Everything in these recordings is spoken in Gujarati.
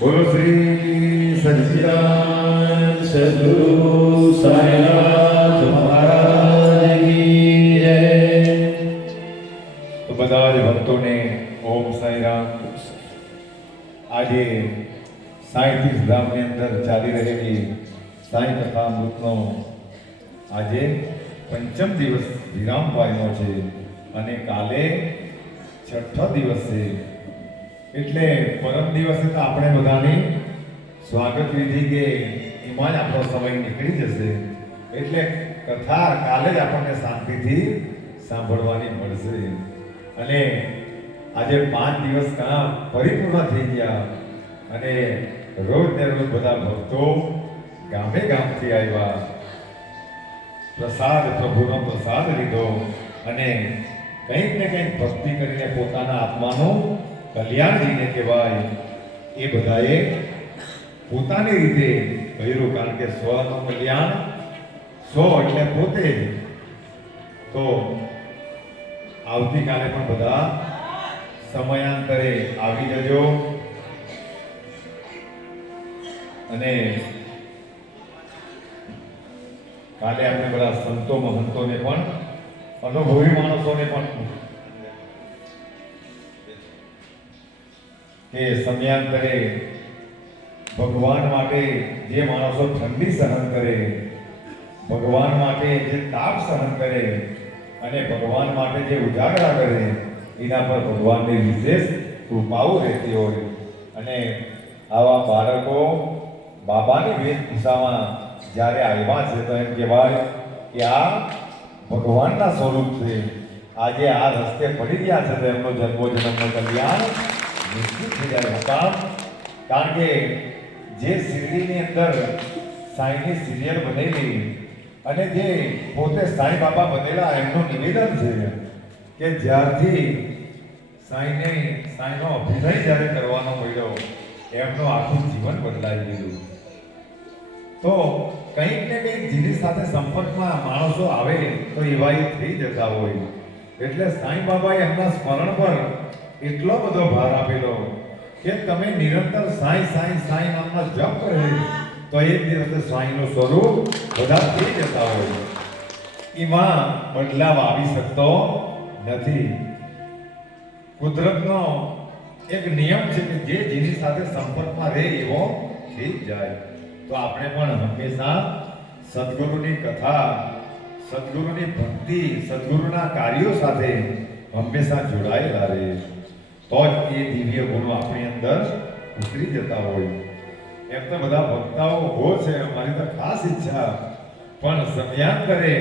બોલો શ્રી સચ્ચિદાનંદ સદગુરુ સાઈનાથ મહારાજ કી જય તો બધા ઓમ સાંઈરામ આજે સાંઈતીર્થ ધામની અંદર ચાલી રહેલી સાંઈ કથા અમૃતનો આજે પંચમ દિવસ વિરામ પામ્યો છે અને કાલે છઠ્ઠો દિવસ છે એટલે પરમ દિવસે તો આપણે બધાની સ્વાગત વિધિ કે એમાં જ આપણો સમય નીકળી જશે. એટલે કથા કાલે જ આપણને શાંતિથી સાંભળવાની મળશે. અને આજે પાંચ દિવસ કામ પરિપૂર્ણ થઈ ગયા. અને રોજ ને રોજ બધા ભક્તો ગામે ગામથી આવ્યા. પ્રસાદ, પ્રભુનો પ્રસાદ લીધો. અને કંઈક ને કંઈક ભક્તિ કરીને પોતાના આત્માનું કલ્યાણજીને કહેવાય, એ બધાએ પોતાની રીતે કર્યું કારણ કે સ્વનું કલ્યાણ, સ્વ એટલે પોતે જ. તો આવતીકાલે પણ બધા સમયાંતરે આવી જજો. અને કાલે આપણે બધા સંતો મહંતોને પણ, અનુભવી માણસોને પણ કે સમયાંતરે ભગવાન માટે જે માણસો ઠંડી સહન કરે, ભગવાન માટે જે તાપ સહન કરે અને ભગવાન માટે જે ઉજાગરા કરે, એના પર ભગવાનની વિશેષ કૃપાઓ રહેતી હોય. અને આવા બાળકો બાબાની વેશભૂષામાં જ્યારે આવ્યા છે, તો એમ કહેવાય કે આ ભગવાનના સ્વરૂપ છે. આજે આ રસ્તે પડી ગયા છે તો એમનો જન્મો જન્મનો કલ્યાણ. નિશ્ચિત થઈ ગયા હતા કારણ કે જે શિરડીની અંદર સાંઈની સિરિયલ બનેલી અને જે પોતે સાંઈ બાબા બનેલા એમનું નિવેદન છે કે જ્યારથી સાંઈને સાંઈનો અભિનય જ્યારે કરવાનો મળ્યો, એમનું આખું જીવન બદલાઈ ગયું. તો કંઈક ને કંઈક જીની સાથે સંપર્કમાં માણસો આવે તો એવા થઈ જતા હોય. એટલે સાંઈ બાબાએ એમના સ્મરણ પર એટલો બધો ભાર આપેલો કે તમે નિરંતર સાંઈ સાંઈ સાંઈ નામના જપ કરે તો એક દિવસે સાંઈનું સ્વરૂપ બધા થઈ જતા હોય એમાં બદલાવ આવી શકતો નથી. કુદરતનો એક નિયમ છે કે જે જેની સાથે સંપર્કમાં રહે એવો થઈ જાય. તો આપણે પણ હંમેશા સદગુરુની કથા, સદગુરુની ભક્તિ, સદગુરુના કાર્યો સાથે હંમેશા જોડાયેલા રહે તો જ એ દિવ્ય ગુણો આપણી અંદર ઉતરી જતા હોય. એમ તો બધા ભક્તાઓ હો છે, મારી તો ખાસ ઈચ્છા. પણ સમયાંતરે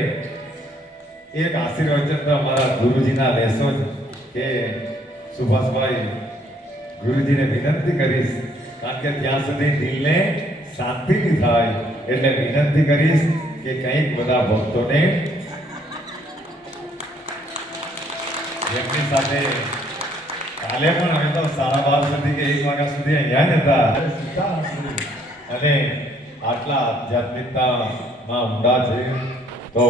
એક આશીર્વચન તો અમારા ગુરુજીના લેશો જ કે સુભાષભાઈ, ગુરુજીને વિનંતી કરીશ, કારણ કે ત્યાં સુધી દિલને શાંતિ નહીં થાય, એટલે વિનંતી કરીશ કે કંઈક બધા ભક્તોને એમની સાથે કાલે પણ અમે તો સાડા બાર સુધી કે એક વાગ્યા સુધી અહીંયા હતા. અને આટલા આધ્યાત્મિકતામાં ઊંડા છે, તો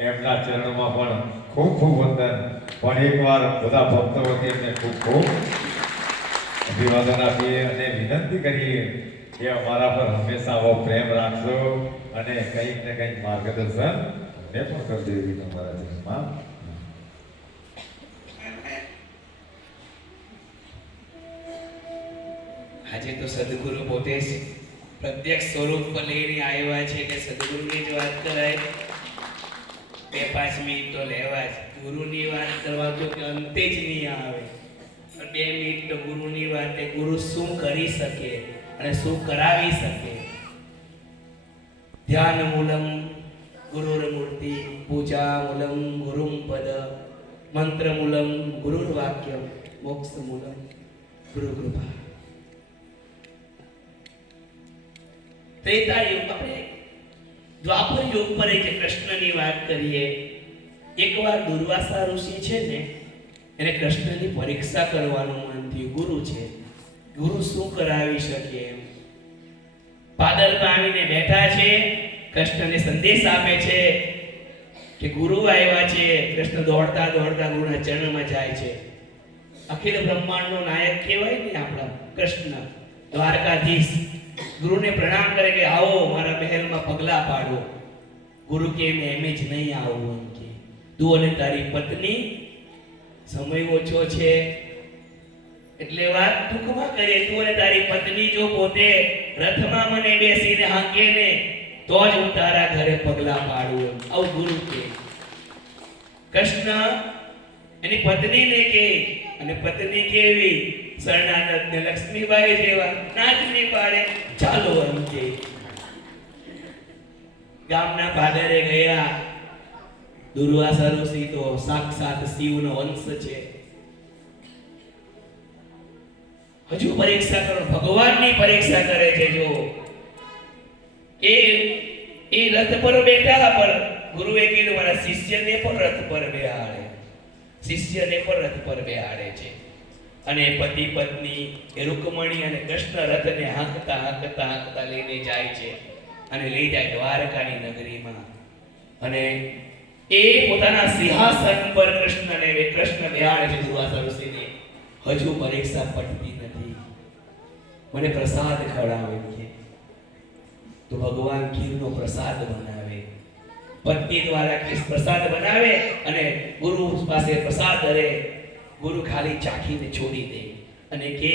એમના ચરણોમાં પણ ખૂબ ખૂબ વંદન. પણ એકવાર બધા ભક્તો વતી એમને ખૂબ ખૂબ અભિવાદન આપીએ અને વિનંતી કરીએ કે અમારા પર હંમેશા આવો પ્રેમ રાખજો અને કંઈક ને કંઈક માર્ગદર્શન અમને પણ કરજો એવી તમારા જીવનમાં આજે તો સદગુરુ પોતે જ પ્રત્યક્ષ સ્વરૂપ લઈને આવ્યા છે કે સદગુરુની જ વાત કરાય. બે પાંચ મિનિટ તો લેવા જ. ગુરુની વાત કરવા તો અંતે જ નહીં આવે. બે મિનિટ તો ગુરુની વાત ગુરુ શું કરી શકે અને શું કરાવી શકે? ધ્યાન મૂલમ ગુરુર મૂર્તિ પૂજા મૂલમ ગુરુમ પદ. મંત્ર મૂલમ ગુરુર વાક્ય મોક્ષ મૂલમ ગુરુ કૃપા ત્રેતા યુગ આપણે દ્વાપર યુગ પર જે કૃષ્ણની વાત કરીએ. એકવાર દુર્વાસા ઋષિ છે ને, એને કૃષ્ણની પરીક્ષા કરવાનું મન થયું. ગુરુ છે. ગુરુ શું કરાવી શકે એમ? પાદલ પામીને બેઠા છે. કૃષ્ણને સંદેશ આપે છે કે ગુરુ આવ્યા છે. કૃષ્ણ દોડતા દોડતા ગુરુના ચરણમાં જાય છે. અખિલ બ્રહ્માંડનો નાયક કહેવાય ને આપણા કૃષ્ણ, દ્વારકાધીશ. ગુરુને પ્રણામ કરે કે, આવો, મારા મહેલમાં પગલા પાડો. ગુરુ કે એમ એમ જ નહીં આવું, એમ કે. તું અને તારી પત્ની સમય ઓછો છે, એટલે વાત ટૂંકમાં કરે તું અને તારી પત્ની જો પોતે રથમાં મને બેસીને હાંકે ને, તો જ હું તારા ઘરે પગલા પાડું આવું ગુરુ કે. કૃષ્ણ એની પત્નીને કે અને પત્ની કેવી? શરણાનંદ ને લક્ષ્મીબાઈ જેવા નાચની પાડે. ચાલો એમ કે. ગામના પાદરે ગયા. દુર્વાસા ઋષિ તો સાક્ષાત શિવનો અંશ છે. હજુ પરીક્ષા કરો. ભગવાનની પરીક્ષા કરે છે, જો. એ એ રથ પર બેઠા પર ગુરુએ કીધું, મારા શિષ્યને પણ રથ પર બેહાડે. શિષ્યને પણ રથ પર બેહાડે છે. અને પતિ પત્ની રૂકમણી અને કૃષ્ણ રથને હાંકતા હાંકતા હાંકતા લઈને જાય છે અને લઈ જાય દ્વારકાની નગરીમાં. અને એ પોતાના સિંહાસન પર કૃષ્ણને કૃષ્ણ બેહાડે છે દુર્વાસા ઋષિને. હજુ પરીક્ષા પટતી નથી. મને પ્રસાદ ખવડાવે છે તો ભગવાન ખીરનો પ્રસાદ બનાવે. પત્ની દ્વારા ખીર પ્રસાદ બનાવે અને ગુરુ પાસે પ્રસાદ ધરે ગુરુ ખાલી ચાખીને છોડી દે અને કે,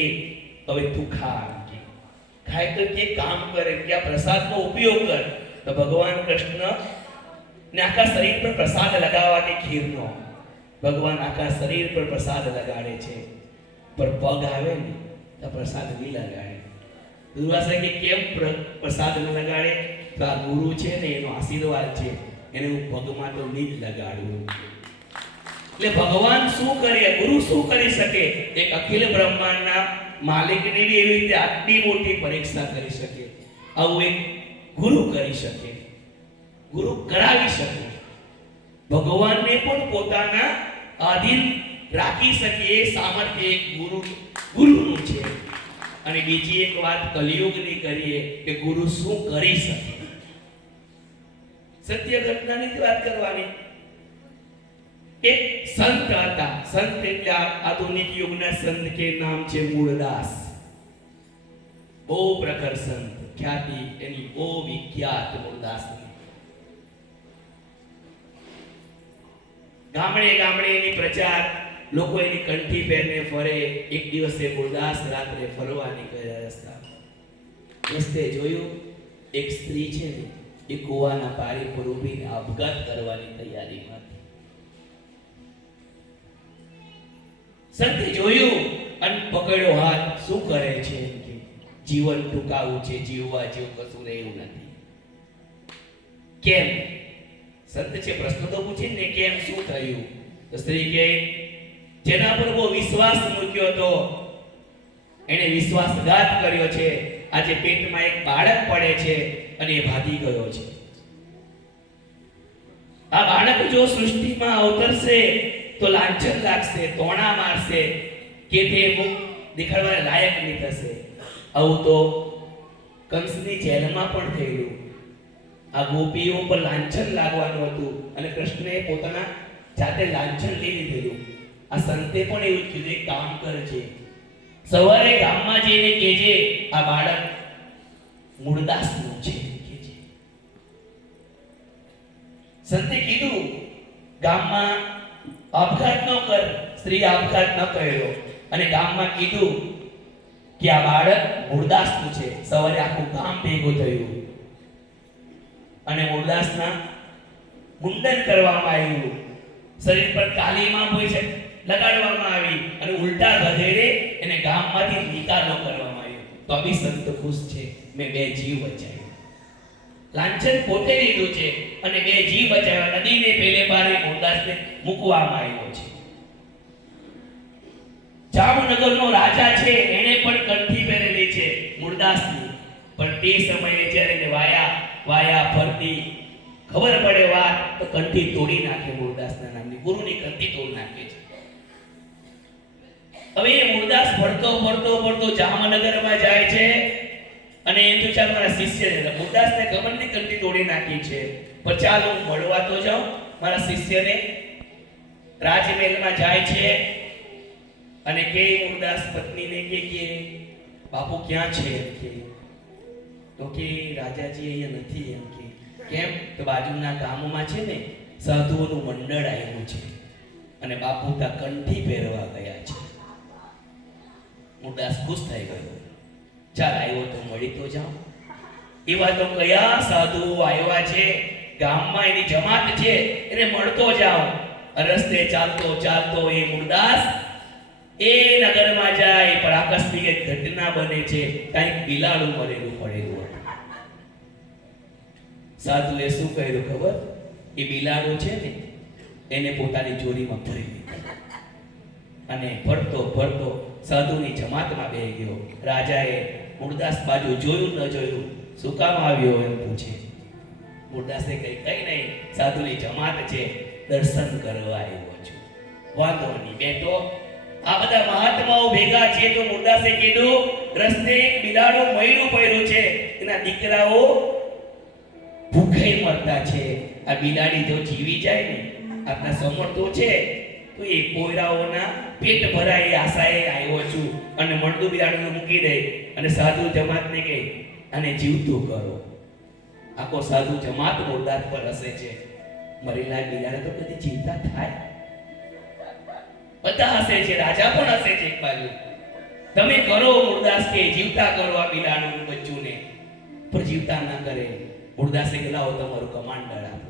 હવે તું ખા. ખાય તો કે કામ કરે, કે આ પ્રસાદનો ઉપયોગ કર. તો ભગવાન કૃષ્ણ ને આખા શરીર પર પ્રસાદ લગાવવા કે ખીરનો ભગવાન આખા શરીર પર પ્રસાદ લગાડે છે. પર પગ આવે ને, તો પ્રસાદ નહીં લગાડે. દુર્વાસા કે કેમ પ્રસાદ ન લગાડે? તો આ ગુરુ છે ને, એનો આશીર્વાદ છે. એને હું પગમાં તો જ લગાડું. એટલે ભગવાન શું કરે? ગુરુ શું કરી શકે? એક અખિલ બ્રહ્માંડના માલિકની એવી રીતે આટલી મોટી પરીક્ષા કરી શકે. આવું એક ગુરુ કરી શકે. ગુરુ કરાવી શકે. ભગવાનને પણ પોતાના આધીન રાખી શકે એ સામર્થ્ય એક ગુરુ, ગુરુનું છે. અને બીજી એક વાત કલિયુગની કરીએ કે ગુરુ શું કરી શકે? સત્ય ઘટનાની જ વાત કરવાની. એક સંત હતા. સંત એટલે આધુનિક યુગના સંત કે નામ છે મૂળદાસ. બહુ પ્રખર સંત. ખ્યાતિ એની બહુ વિખ્યાત મૂળદાસની. ગામડે ગામડે એની પ્રચાર. લોકો એની કંઠી પહેરને ફરે. એક દિવસે મૂળદાસ રાત્રે ફરવા નીકળ્યા રસ્તા રસ્તે જોયું, એક સ્ત્રી છે ને એ કુવાના પારી પર ઊભીને આપઘાત કરવાની તૈયારીમાં સંતે જોયું અને પકડ્યો હાથ. શું કરે છે જીવન ટૂંકાવું છે, જીવવા જેવું કશું રહેવું નથી. કેમ? સંત છે, પ્રશ્ન તો પૂછે ને કેમ, શું થયું? તો સ્ત્રી કે, જેના પર બહુ વિશ્વાસ મૂક્યો હતો એને વિશ્વાસઘાત કર્યો છે. આજે પેટમાં એક બાળક પડે છે. અને ભાગી ગયો છે. આ બાળક જો સૃષ્ટિમાં અવતરશે તો લાંછન લાગશે, તોણા મારશે કે તે મુખ લાયક નહીં થશે. આવું તો કંસની જેલમાં પણ થયેલું. આ ગોપીઓ પર લાંછન લાગવાનું હતું અને કૃષ્ણએ પોતાના જાતે લાંછન લઈ લીધેલું. આ સંતે પણ એવું કીધું કામ કરજે સવારે ગામમાં જઈને કહેજે, આ બાળક મૂળદાસનું છે. સંતે કીધું. ગામમાં આપઘાત ન કર. સ્ત્રી આપઘાત ન કર્યો. અને ગામમાં કીધું કે આ બાળક મૂળદાસનું છે. સવારે આખું ગામ ભેગું થયું. અને મૂળદાસના મુંડન કરવામાં આવ્યું. શરીર પર કાલીમાં હોય છે. લગાડવામાં આવી. અને ઉલટા ગધેડે એને ગામમાંથી નિકાલો કરવામાં આવ્યો. તો અભી સંત ખુશ છે. મેં બે જીવ બચાવ્યા. લાંછન પોતે લીધું છે અને બે જીવ બચાવ્યા. નદીને પેલે પારે મોરદાસને મૂકવામાં આવ્યો છે. જામનગરનો રાજા છે એને પણ કંઠી પહેરેલી છે મૂળદાસની પણ તે સમયે જ્યારે એને વાયા વાયા ફરતી ખબર પડે વાત, તો કંઠી તોડી નાખે મૂળદાસના નામની. ગુરુની કંઠી તોડી નાખે છે. હવે એ મૂળદાસ ભણતો ભણતો ભણતો જામનગરમાં જાય છે. અને એમ તો ચાલ મારા શિષ્ય ને ગમન નહીં કંઠી તોડી નાખી છે. પણ ચાલ હું મળવા તો જાઉં. મારા શિષ્યને રાજમહેલમાં જાય છે અને કે મૂળદાસ પત્નીને કે કે, બાપુ ક્યાં છે? એમ કે. તો કે, રાજાજી અહીંયા નથી. એમ કે. કેમ? તો બાજુના ગામમાં છે ને, સાધુઓનું મંડળ આવ્યું છે. અને બાપુ ત્યાં કંઠી પહેરવા ગયા છે. મુદાસ ખુશ થઈ ગયો. ચાલ આવ્યો તો મળી તો જાઉં. એવા તો કયા સાધુ આવ્યા છે. ગામમાં એની જમાત છે, એને મળતો જાઉં. રસ્તે ચાલતો ચાલતો એ મુરદાસ, એ નગરમાં જાય, પણ આકસ્મિક એક ઘટના બને છે. કાંઈક બિલાડું મરેલું પડેલું સાધુએ શું કર્યું ખબર? એ બિલાડું છે ને, એને પોતાની ચોરીમાં ભરી લીધું અને ફરતો ફરતો સાધુની જમાતમાં બેહી ગયો. રાજાએ મૂળદાસ બાજુ જોયું ન જોયું, શું કામ આવ્યો એમ પૂછે. ગુરદાસે કઈ કઈ નહીં, સાધુની જમાત છે, દર્શન કરવા આવ્યો છું. વાંધો નહીં બેઠો આ બધા મહાત્માઓ ભેગા છે તો મુરદાસે કીધું, રસ્તે એક બિલાડું મયરું પડ્યું છે, એના દીકરાઓ ભૂખે મરતા છે. આ બિલાડી જો જીવી જાય ને આપણા સમર્થો છે એ પોયરાઓના પેટ ભરાય એ આશાએ આવ્યો છું. અને મળતું બિરાડું મૂકી દે. અને સાધુ જમાતને કહે અને જીવતું કરો. આખો સાધુ જમાત મુર્દાત પર હસે છે. મરેલા બિલાડા તો કદી જીવતા થાય? બધા હસે છે, રાજા પણ હસે છે એક બાજુ. તમે કરો મુરદાસ કે જીવતા કરો આ બિલાડું બચ્ચુને. પણ જીવતા ના કરે. મુરદાસે કે તમારું કમાન્ડર આપો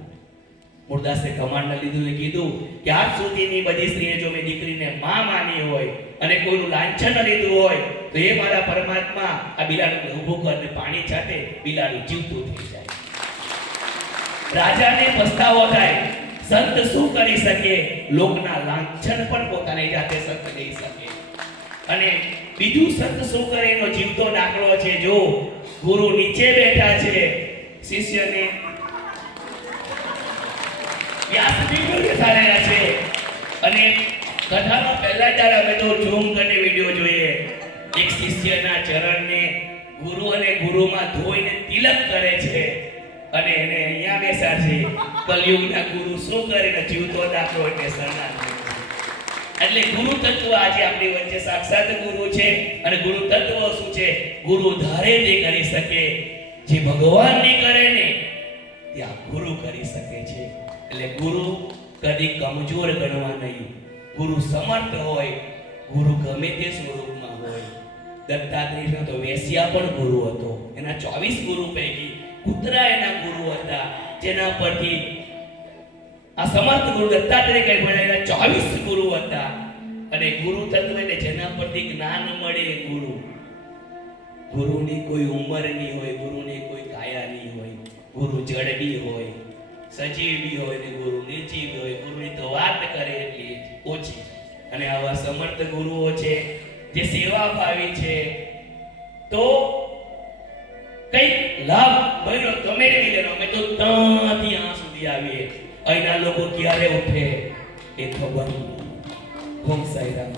મુરદાસે કમાન્ડ લીધું ને કીધું કે આજ સુધીની બધી સ્ત્રીએ જો મેં દીકરીને માં માની હોય અને કોઈનું લાંછન લીધું હોય, તો એ મારા પરમાત્મા આ બિલાડું ઊભું કરીને પાણી છાટે, બિલાડું જીવતું થઈ જાય. રાજાને પસ્તાવો થાય, સંત શું કરી શકે? લોકના લાંછન પણ પોતાની જાતે સંત દઈ શકે. અને બીજું સંત શું કરે? એનો જીવતો દાખલો છે, જો ગુરુ નીચે બેઠા છે, શિષ્યને અને ગુરુમાં ધોઈને તિલક કરે છે. અને એને એટલે ગુરુ તત્વ આજે આપણી વચ્ચે સાક્ષાત ગુરુ છે. અને ગુરુ શું છે? ગુરુ ધારે કરી શકે. જે ભગવાનની કરે ને ગુરુ કરી શકે છે. એટલે ગુરુ કદી કમજોર ગણવા નહીં. ગુરુ સમર્થ હોય, ગુરુ ગમે તે સ્વરૂપમાં હોય. દત્તાત્રેયનો તો વેશ્યા પણ ગુરુ હતો. એના ચોવીસ ગુરુ પૈકી કૂતરા એના ગુરુ હતા. જેના પરથી આ સમર્થ ગુરુ દત્તાત્રેય કઈ એના ચોવીસ ગુરુ હતા. અને ગુરુ તત્વ એટલે જેના પરથી જ્ઞાન મળે ગુરુ. ગુરુની કોઈ ઉંમર નહીં હોય, ગુરુની કોઈ કાયા નહીં હોય. ગુરુ જડબી હોય. સજીવી હોય ને ગુરુ નિર્જીવ હોય ગુરુની તો વાત કરે એટલી ઓછી. અને આવા સમર્થ ગુરુઓ છે, જે સેવા ભાવી છે, તો કઈ લાભ મળ્યો તો મેળવી લેનો અમે તો ત્યાંથી આ સુધી આવીએ અહીંના લોકો ક્યારે ઉઠે? એ ખબર ઓમ સાંઈરામ